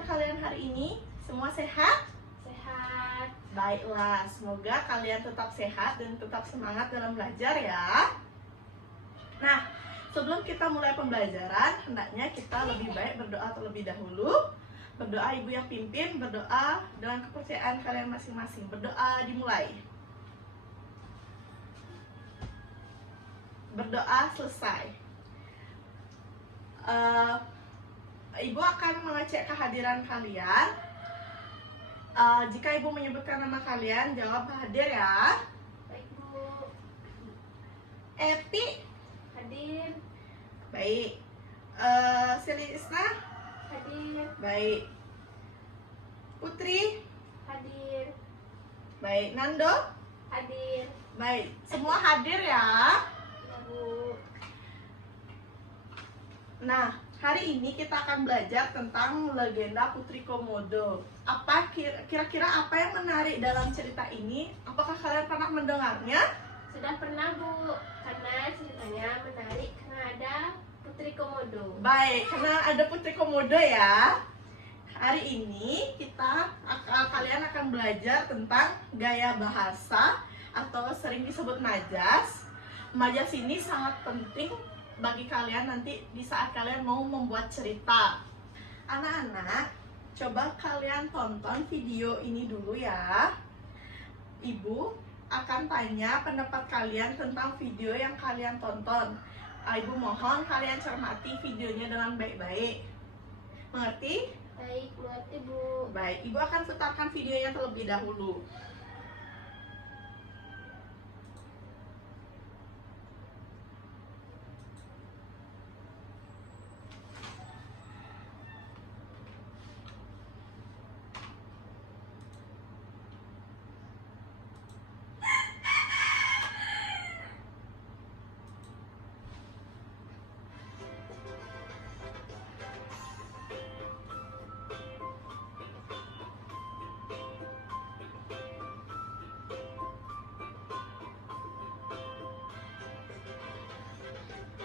kabar kalian hari ini? Semua sehat? Sehat. Baiklah, semoga kalian tetap sehat dan tetap semangat dalam belajar ya. Nah, sebelum kita mulai pembelajaran, hendaknya kita lebih baik berdoa terlebih dahulu. Berdoa ibu yang pimpin, berdoa dengan kepercayaan kalian masing-masing. Berdoa dimulai. Berdoa selesai. Ibu akan mengecek kehadiran kalian. Jika ibu menyebutkan nama kalian, jawab hadir ya. Baik, Bu. Epi, Hadir. baik. Selisna, Hadir. baik. Putri, Hadir. baik. Nando, Hadir. baik. Semua hadir ya. Ya, Bu. Nah, hari ini kita akan belajar tentang legenda Putri Komodo. Kira-kira apa yang menarik dalam cerita ini? Apakah kalian pernah mendengarnya? Sudah pernah, Bu. Karena ceritanya menarik karena ada Putri Komodo. Baik, karena ada Putri Komodo ya. Hari ini kalian akan belajar tentang gaya bahasa atau sering disebut majas. Majas ini sangat penting bagi kalian nanti di saat kalian mau membuat cerita. Anak-anak, coba kalian tonton video ini dulu ya. Ibu akan tanya pendapat kalian tentang video yang kalian tonton. Ibu mohon kalian cermati videonya dengan baik-baik. Mengerti? Baik, mengerti, Bu. Baik, ibu akan putarkan videonya terlebih dahulu.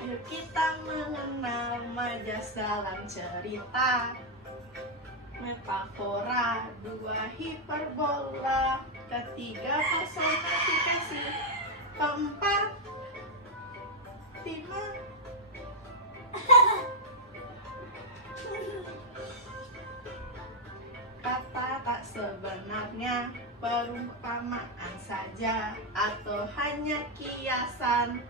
Ayo kita mengenal majas dalam cerita. Metafora, dua hiperbola, ketiga personifikasi, keempat, lima. Kata tak sebenarnya perumpamaan saja atau hanya kiasan.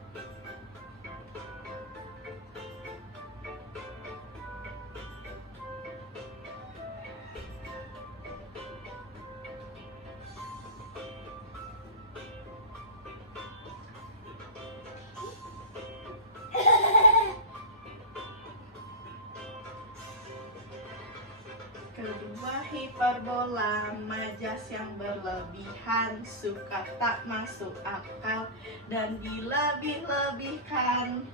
Kedua hiperbola, majas yang berlebihan, suka tak masuk akal dan dilebih-lebihkan.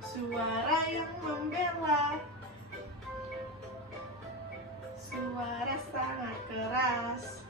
Suara yang membela, suara sangat keras.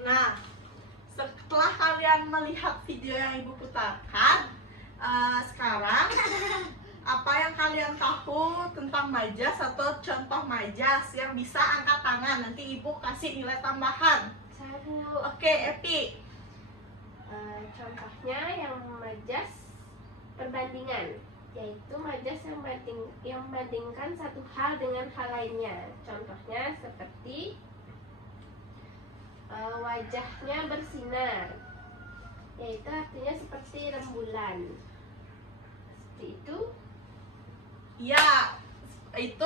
Nah, setelah kalian melihat video yang ibu putarkan, sekarang apa yang kalian tahu tentang majas atau contoh majas yang bisa angkat tangan? Nanti ibu kasih nilai tambahan. Saya, Bu. Oke, Epi. Contohnya yang majas perbandingan, yaitu majas yang membandingkan satu hal dengan hal lainnya. Contohnya seperti wajahnya bersinar, yaitu artinya seperti rembulan. Seperti itu. Ya, itu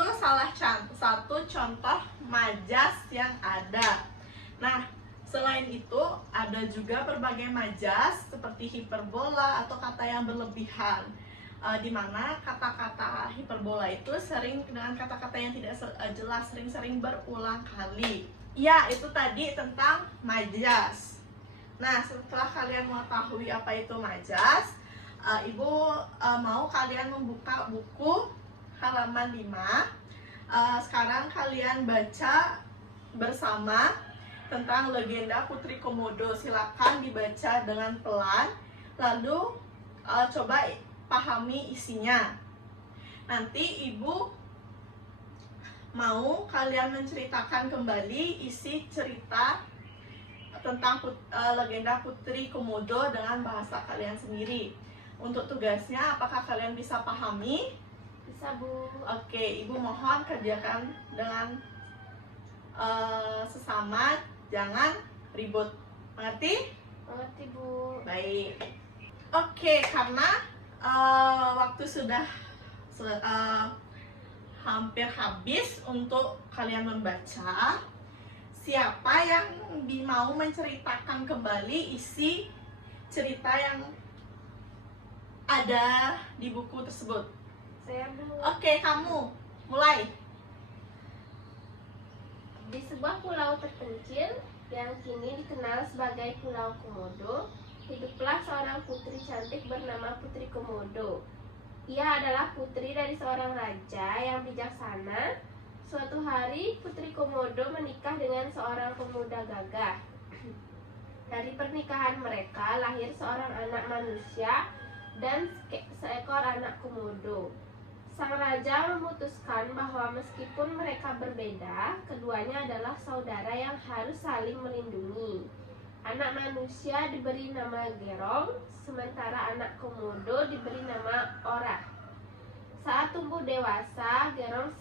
satu contoh majas yang ada. Nah, selain itu ada juga berbagai majas seperti hiperbola atau kata yang berlebihan, di mana kata-kata hiperbola itu sering dengan kata-kata yang tidak jelas, sering-sering berulang kali. Ya, itu tadi tentang majas. Nah, setelah kalian mengetahui apa itu majas, Ibu mau kalian membuka buku halaman 5. Sekarang kalian baca bersama tentang legenda Putri Komodo. Silakan dibaca dengan pelan, lalu coba pahami isinya. Nanti Ibu mau kalian menceritakan kembali isi cerita tentang legenda Putri Komodo dengan bahasa kalian sendiri. Untuk tugasnya, apakah kalian bisa pahami? Bisa, Bu. Oke, Ibu mohon kerjakan dengan sesama, jangan ribut. Mengerti? Mengerti, Bu. Baik. Oke, karena waktu sudah hampir habis untuk kalian membaca, siapa yang mau menceritakan kembali isi cerita yang ada di buku tersebut? Saya, Bu. Oke, kamu mulai. Di sebuah pulau terpencil yang kini dikenal sebagai Pulau Komodo, hiduplah seorang putri cantik bernama Putri Komodo. Ia adalah putri dari seorang raja yang bijaksana. Suatu hari, Putri Komodo menikah dengan seorang pemuda gagah. Dari pernikahan mereka lahir seorang anak manusia dan seekor anak komodo. Sang raja memutuskan bahwa meskipun mereka berbeda, keduanya adalah saudara yang harus saling melindungi. Anak manusia diberi nama Gerong, sementara anak komodo diberi nama Orah. Saat tumbuh dewasa, Gerong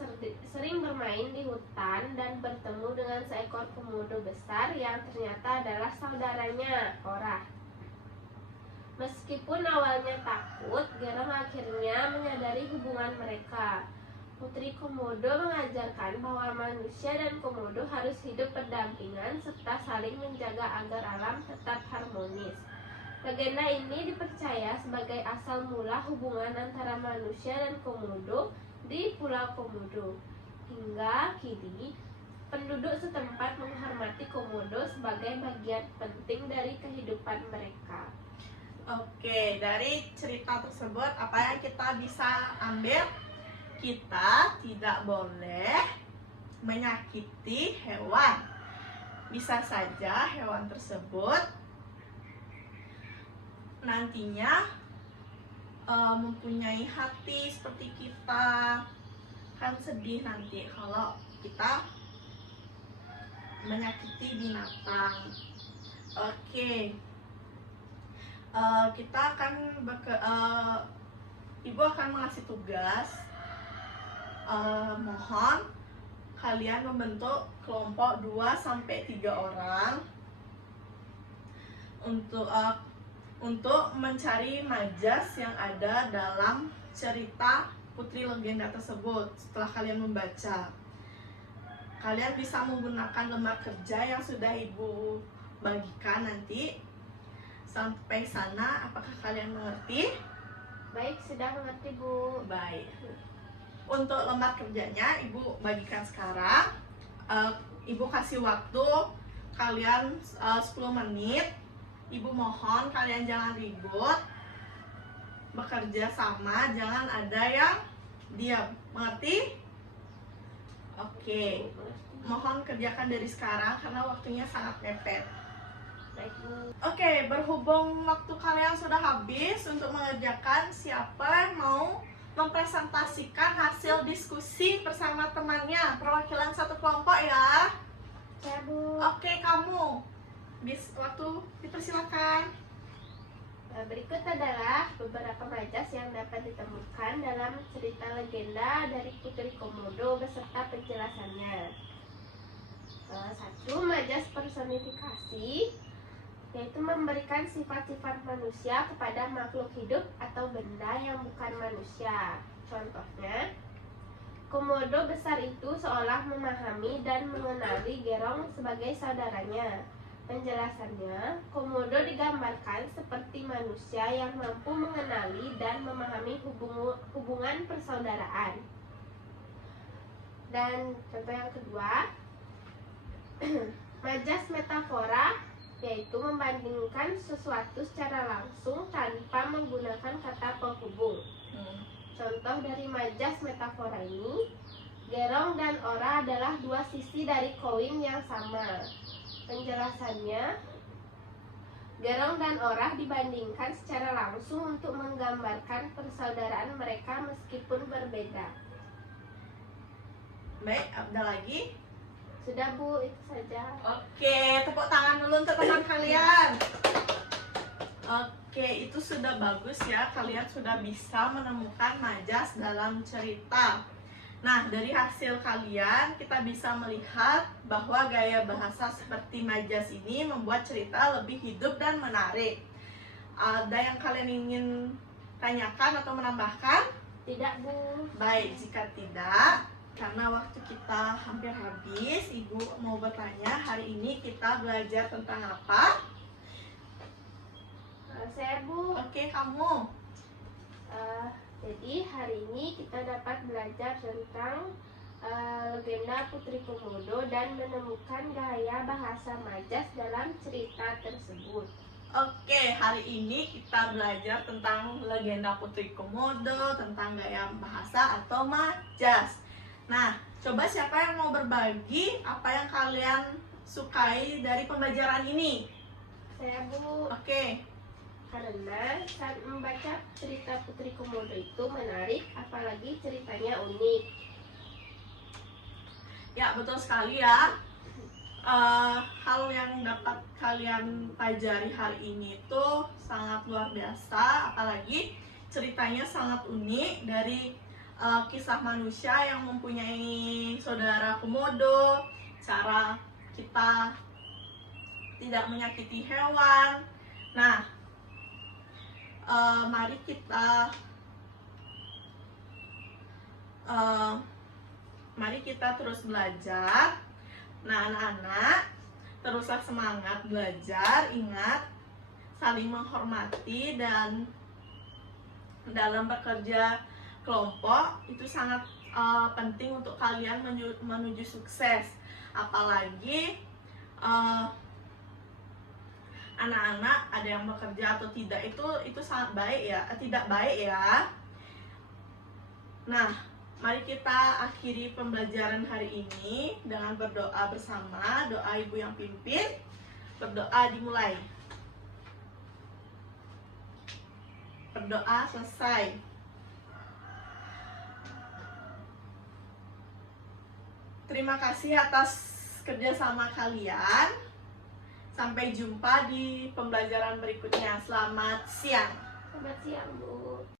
sering bermain di hutan dan bertemu dengan seekor komodo besar yang ternyata adalah saudaranya, Orah. Meskipun awalnya takut, Gerong akhirnya menyadari hubungan mereka. Putri Komodo mengajarkan bahwa manusia dan komodo harus hidup berdampingan serta saling menjaga agar alam tetap harmonis. Legenda ini dipercaya sebagai asal mula hubungan antara manusia dan komodo di Pulau Komodo. Hingga kini, penduduk setempat menghormati komodo sebagai bagian penting dari kehidupan mereka. Oke, dari cerita tersebut apa yang kita bisa ambil? Kita tidak boleh menyakiti hewan. Bisa saja hewan tersebut nantinya mempunyai hati seperti kita. Kan sedih nanti kalau kita menyakiti binatang. Oke. Kita akan Ibu akan mengasih tugas. Mohon kalian membentuk kelompok 2-3 orang untuk mencari majas yang ada dalam cerita Putri Legenda tersebut. Setelah kalian membaca, kalian bisa menggunakan lembar kerja yang sudah Ibu bagikan nanti. Sampai sana, apakah kalian mengerti? Baik, sudah mengerti, Bu. Baik. Untuk lembar kerjanya, Ibu bagikan sekarang. Ibu kasih waktu kalian 10 menit. Ibu mohon kalian jangan ribut, bekerja sama, jangan ada yang diam. Mengerti? Oke. Mohon kerjakan dari sekarang karena waktunya sangat mepet. Baik, Bu. Oke, berhubung waktu kalian sudah habis untuk mengerjakan, siapa yang mau mempresentasikan hasil diskusi bersama temannya? Perwakilan satu kelompok ya. Ya, Bu. Oke, kamu. Waktu dipersilakan. Berikut adalah beberapa majas yang dapat ditemukan dalam cerita legenda dari Putri Komodo beserta penjelasannya. Satu, majas personifikasi, yaitu memberikan sifat-sifat manusia kepada makhluk hidup atau benda yang bukan manusia. Contohnya, komodo besar itu seolah memahami dan mengenali Gerong sebagai saudaranya. Penjelasannya, komodo digambarkan seperti manusia yang mampu mengenali dan memahami hubungan persaudaraan. Dan contoh yang kedua, majas metafora, yaitu membandingkan sesuatu secara langsung tanpa menggunakan kata penghubung. Contoh dari majas metafora ini, Gerong dan Ora adalah dua sisi dari koin yang sama. Penjelasannya, Gerong dan Ora dibandingkan secara langsung untuk menggambarkan persaudaraan mereka meskipun berbeda. Baik, ada lagi? Sudah Bu, itu saja. Oke, tepuk tangan dulu untuk teman kalian. Oke, itu sudah bagus ya. Kalian sudah bisa menemukan majas dalam cerita. Nah, dari hasil kalian kita bisa melihat bahwa gaya bahasa seperti majas ini membuat cerita lebih hidup dan menarik. Ada yang kalian ingin tanyakan atau menambahkan? Tidak Bu. Baik, jika tidak, karena waktu kita hampir habis, Ibu mau bertanya, hari ini kita belajar tentang apa? Saya Bu. Oke, kamu. Jadi hari ini kita dapat belajar tentang legenda Putri Komodo dan menemukan gaya bahasa majas dalam cerita tersebut. Oke, hari ini kita belajar tentang legenda Putri Komodo, tentang gaya bahasa atau majas. Nah, coba siapa yang mau berbagi apa yang kalian sukai dari pembelajaran ini? Saya Bu. Oke. Karena saat membaca cerita Putri Komodo itu menarik, apalagi ceritanya unik. Ya, betul sekali ya. Hal yang dapat kalian pelajari hari ini itu sangat luar biasa, apalagi ceritanya sangat unik dari kisah manusia yang mempunyai saudara komodo, cara kita tidak menyakiti hewan. Nah, mari kita terus belajar. Nah, anak-anak, teruslah semangat belajar. Ingat, saling menghormati dan dalam bekerja kelompok itu sangat penting untuk kalian menuju sukses. Apalagi anak-anak ada yang bekerja atau tidak, itu sangat baik ya, tidak baik ya. Nah, mari kita akhiri pembelajaran hari ini dengan berdoa bersama. Doa Ibu yang pimpin. Berdoa dimulai. Berdoa selesai. Terima kasih atas kerjasama kalian. Sampai jumpa di pembelajaran berikutnya. Selamat siang. Selamat siang Bu.